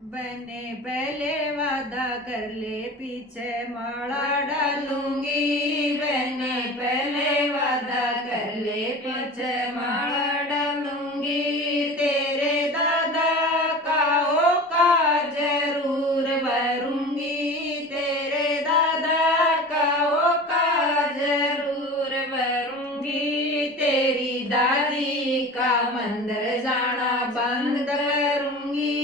बने पहले वादा कर ले पीछे माला डालूंगी। बने पहले वादा कर ले पीछे माला डालूंगी। तेरे दादा का होका जरूर भरूंगी। तेरे दादा का होका जरूर भरूंगी। तेरी दादी का मंदिर जाना बंद करूंगी।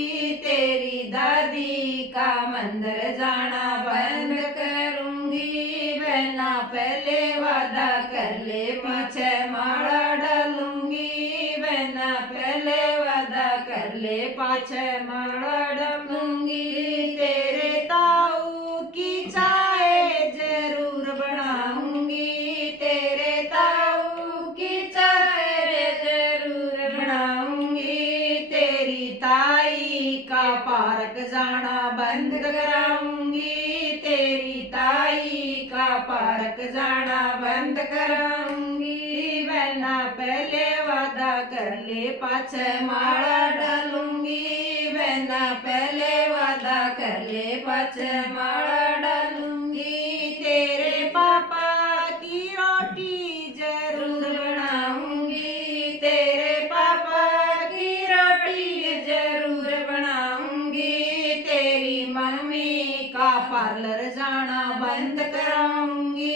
तेरी दादी का मंदिर जाना बंद करूंगी। बहना पहले वादा कर ले पीछे माला डालूंगी। बहना पहले वादा कर ले पाछे माला डालूंगी। तेरे ताऊ की चाय जरूर बनाऊंगी। तेरे ताऊ की चाय जरूर बनाऊंगी। तेरी ताई का पार्क जाना बंद कराऊंगी। तेरी ताई का पार्क जाना बंद कराऊंगी। बहना पहले वादा कर ले पाछे माला डालूंगी। बहना पहले वादा कर ले पाछे माला डालूंगी। तेरे पापा की रोटी जरूर बनाऊंगी। तेरे पापा की रोटी जरूर बनाऊंगी। तेरी मम्मी का पार्लर जाना बंद कराऊंगी।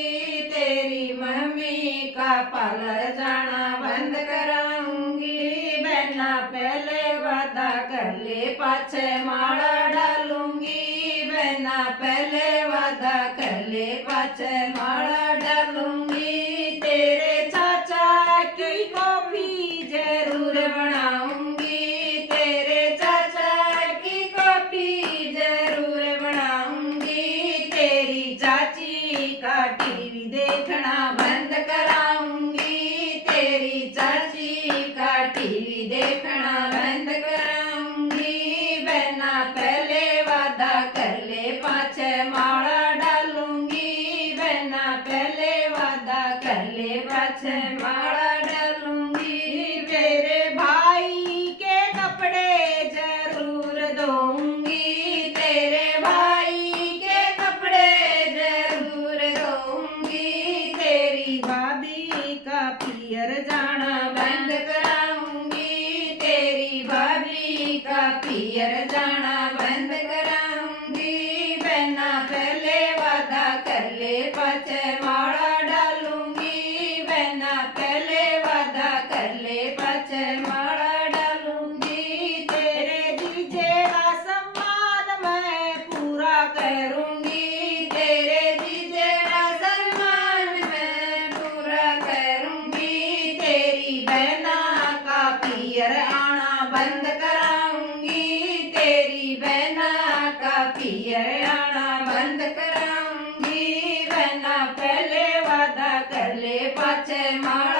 तेरी मम्मी का पार्लर जाना बंद कराऊंगी। बहना पहले वादा कर ले पाछे माला डालूंगी। बहना पहले वादा कर ले पाछे माला डालूंगी। तेरे चाचा की कॉफी जरूर बनाऊंगी। तेरे चाचा की कॉफी जरूर बनाऊंगी। तेरी चाची का टीवी देखना बंद कराऊंगी। तेरी चाची का टीवी देखना बंद कराऊंगी। बहना पहले वादा कर ले पाछे माला डालूंगी। बहना पहले वादा कर ले पाछे माला डालूंगी। तेरे भाई के कपड़े जरूर धोऊंगी। तेरे भाई के कपड़े जरूर धोऊंगी। तेरी भाभी का पियर जाना बंद कराऊंगी। तेरी भाभी का पियर जाना बंद कराऊंगी। बहना पहले वादा कर ले पाछे माला डालूंगी। बहना पहले वादा कर ले पाछे माला डालूंगी। तेरे जीजे का सम्मान मैं पूरा करूंगी। तेरे जीजे का सम्मान मैं पूरा करूंगी। तेरी बहना का पियर आना बंद कराऊंगी। तेरी बहना का पियर आना बंद कराऊंगी। बहना पहले वादा कर ले पाछे माला